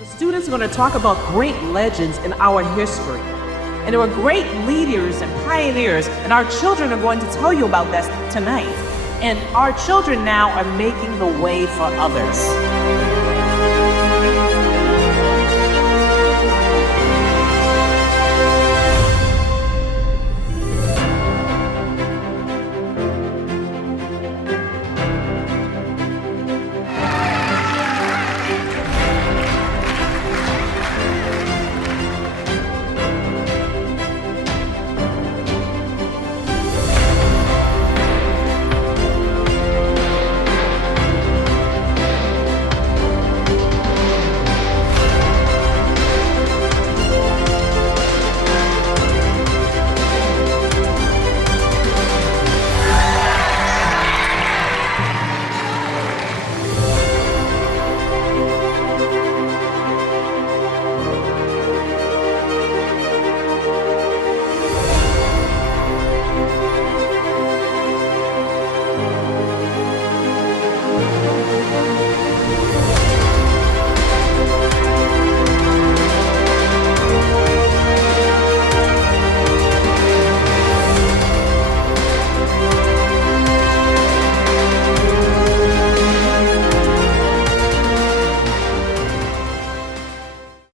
The students are going to talk about great legends in our history. And there were great leaders and pioneers, and our children are going to tell you about that tonight. And our children now are making the way for others.